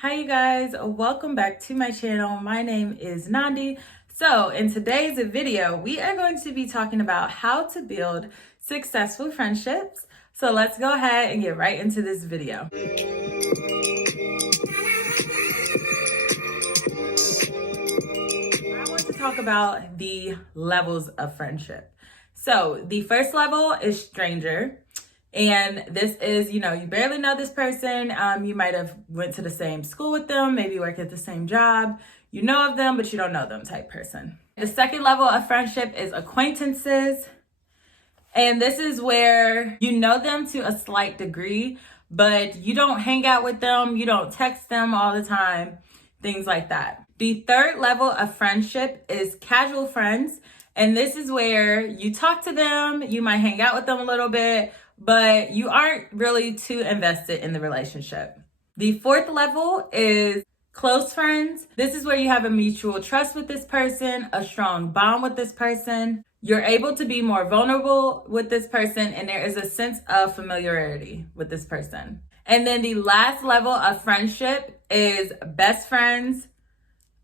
Hi you guys, welcome back to my channel. My name is Nandi. So in today's video, we are going to be talking about how to build successful friendships. So let's go ahead and get right into this video. I want to talk about the levels of friendship. So the first level is stranger. And this is, you barely know this person. You might have went to the same school with them, maybe work at the same job. You know of them, but you don't know them type person. The second level of friendship is acquaintances. And this is where you know them to a slight degree, but you don't hang out with them. You don't text them all the time, things like that. The third level of friendship is casual friends. And this is where you talk to them, you might hang out with them a little bit, but you aren't really too invested in the relationship. The fourth level is close friends. This is where you have a mutual trust with this person, a strong bond with this person. You're able to be more vulnerable with this person, and there is a sense of familiarity with this person. And then the last level of friendship is best friends.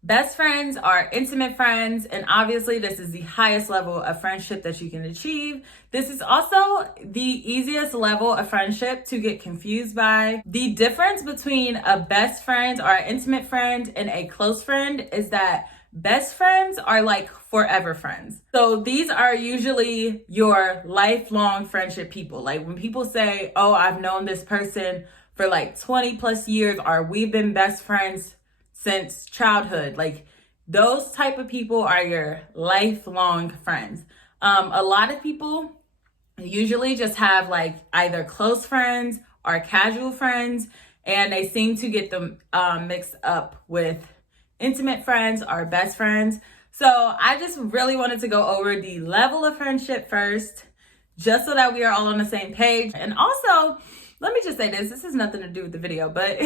Best friends are intimate friends, and obviously this is the highest level of friendship that you can achieve. This is also the easiest level of friendship to get confused by. The difference between a best friend or an intimate friend and a close friend is that best friends are like forever friends. So these are usually your lifelong friendship people. Like when people say, oh, I've known this person for like 20 plus years, or we've been best friends since childhood, like those type of people are your lifelong friends. A lot of people usually just have like either close friends or casual friends, and they seem to get them mixed up with intimate friends or best friends. So I just really wanted to go over the level of friendship first, just so that we are all on the same page. And also, let me just say this has nothing to do with the video, but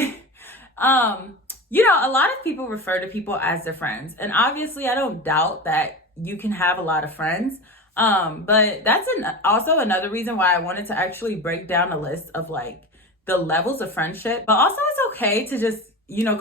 a lot of people refer to people as their friends. And obviously, I don't doubt that you can have a lot of friends. But that's also another reason why I wanted to actually break down a list of like the levels of friendship. But also, it's okay to just,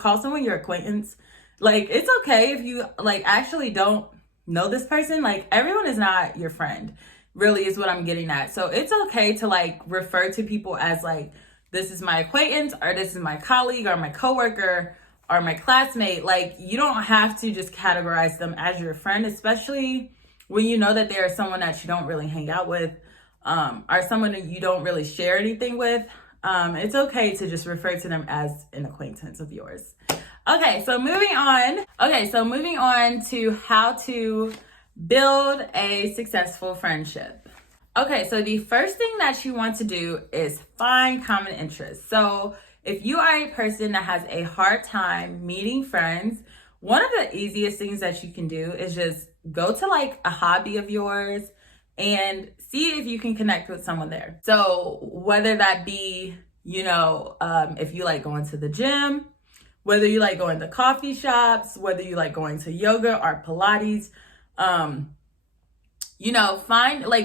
call someone your acquaintance. Like, it's okay if you like actually don't know this person. Like, everyone is not your friend, really, is what I'm getting at. So it's okay to like refer to people as like, this is my acquaintance, or this is my colleague, or my coworker, or my classmate. Like, you don't have to just categorize them as your friend, especially when you know that they're someone that you don't really hang out with, or someone that you don't really share anything with. It's okay to just refer to them as an acquaintance of yours. Okay, so moving on. Moving on to how to build a successful friendship. Okay, so the first thing that you want to do is find common interests. So if you are a person that has a hard time meeting friends, one of the easiest things that you can do is just go to like a hobby of yours and see if you can connect with someone there. So whether that be, if you like going to the gym, whether you like going to coffee shops, whether you like going to yoga or Pilates,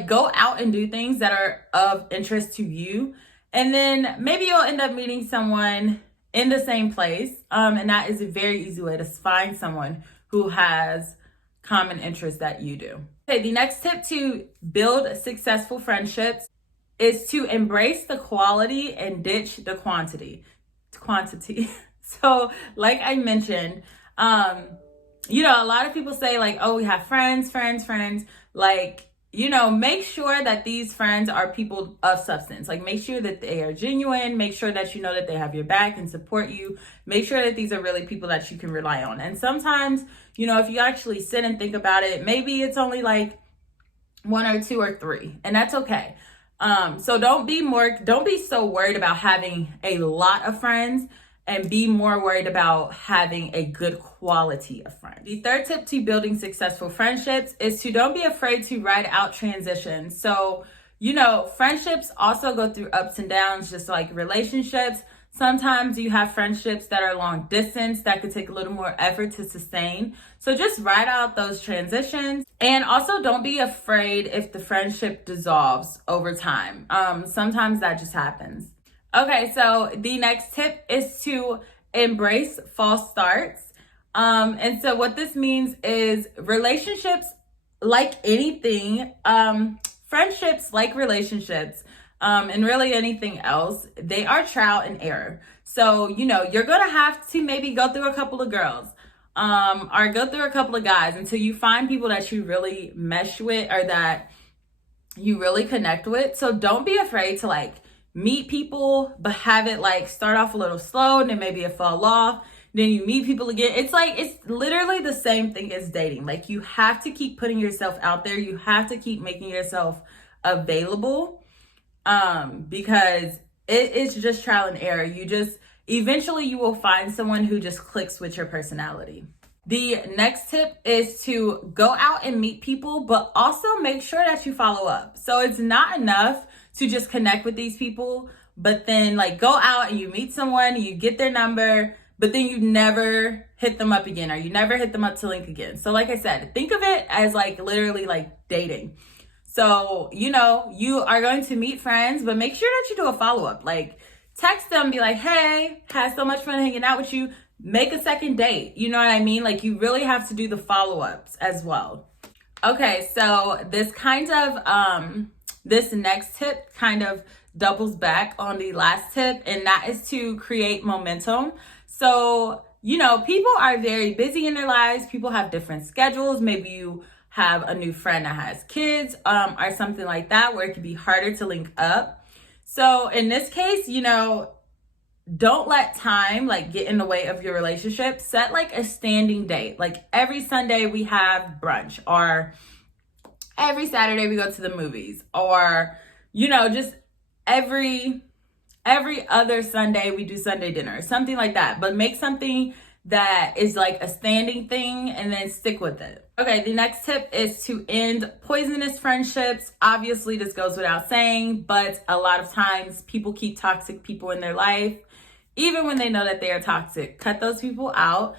go out and do things that are of interest to you. And then maybe you'll end up meeting someone in the same place. And that is a very easy way to find someone who has common interests that you do. Okay, the next tip to build successful friendships is to embrace the quality and ditch the quantity. So like I mentioned, a lot of people say like, oh, we have friends. Like, make sure that these friends are people of substance. Like, make sure that they are genuine. Make sure that you know that they have your back and support you. Make sure that these are really people that you can rely on. And sometimes, if you actually sit and think about it, maybe it's only like one or two or three, and that's okay. So don't be so worried about having a lot of friends, and be more worried about having a good quality of friends. The third tip to building successful friendships is to don't be afraid to ride out transitions. So, friendships also go through ups and downs, just like relationships. Sometimes you have friendships that are long distance that could take a little more effort to sustain. So just ride out those transitions. And also don't be afraid if the friendship dissolves over time. Sometimes that just happens. Okay, so the next tip is to embrace false starts. And so what this means is relationships, like anything, friendships like relationships, and really anything else, they are trial and error. So, you're going to have to maybe go through a couple of girls, or go through a couple of guys until you find people that you really mesh with or that you really connect with. So don't be afraid to like meet people, but have it like start off a little slow and then maybe it fall off. Then you meet people again. It's literally the same thing as dating. Like, you have to keep putting yourself out there. You have to keep making yourself available, because it's just trial and error. Eventually you will find someone who just clicks with your personality. The next tip is to go out and meet people, but also make sure that you follow up. So it's not enough to just connect with these people, but then like go out and you meet someone, you get their number, but then you never hit them up again, or you never hit them up to link again. So like I said, think of it as like literally like dating. So, you are going to meet friends, but make sure that you do a follow-up. Like, text them, be like, hey, had so much fun hanging out with you. Make a second date. You know what I mean? Like, you really have to do the follow-ups as well. Okay, so this next tip kind of doubles back on the last tip, and that is to create momentum. So, people are very busy in their lives. People have different schedules. Maybe you have a new friend that has kids, or something like that, where it can be harder to link up. So in this case, don't let time like get in the way of your relationship. Set like a standing date. Like every Sunday we have brunch, or every Saturday we go to the movies, or, just every other Sunday we do Sunday dinner, something like that. But make something that is like a standing thing and then stick with it. Okay, the next tip is to end poisonous friendships. Obviously, this goes without saying, but a lot of times people keep toxic people in their life, even when they know that they are toxic. Cut those people out.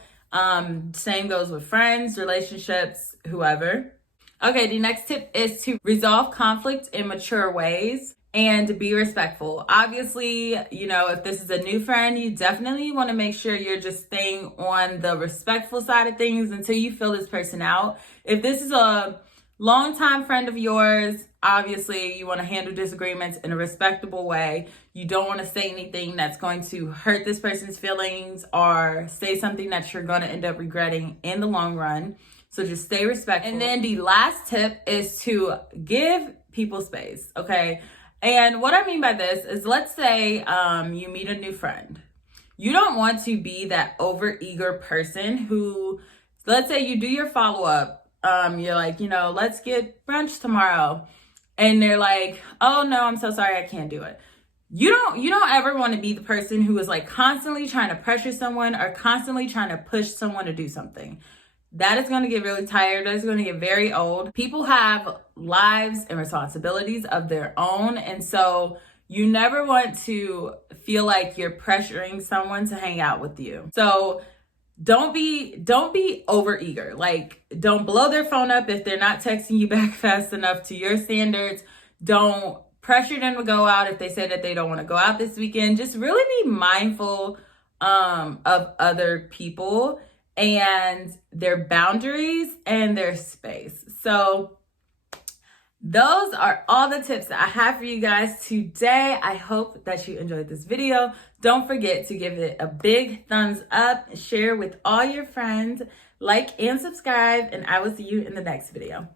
Same goes with friends, relationships, whoever. Okay, the next tip is to resolve conflict in mature ways and be respectful. Obviously, if this is a new friend, you definitely want to make sure you're just staying on the respectful side of things until you feel this person out. If this is a longtime friend of yours, obviously you want to handle disagreements in a respectable way. You don't want to say anything that's going to hurt this person's feelings, or say something that you're going to end up regretting in the long run. So just stay respectful. And then the last tip is to give people space, okay? And what I mean by this is, let's say you meet a new friend. You don't want to be that overeager person who, let's say you do your follow-up. You're like, let's get brunch tomorrow. And they're like, oh no, I'm so sorry, I can't do it. You don't ever want to be the person who is like constantly trying to pressure someone or constantly trying to push someone to do something. That is going to get really tired. That is going to get very old. People have lives and responsibilities of their own. And so you never want to feel like you're pressuring someone to hang out with you. So don't be overeager. Like, don't blow their phone up if they're not texting you back fast enough to your standards. Don't pressure them to go out if they say that they don't want to go out this weekend. Just really be mindful of other people and their boundaries and their space. So those are all the tips that I have for you guys today. I hope that you enjoyed this video. Don't forget to give it a big thumbs up, share with all your friends, like and subscribe, and I will see you in the next video.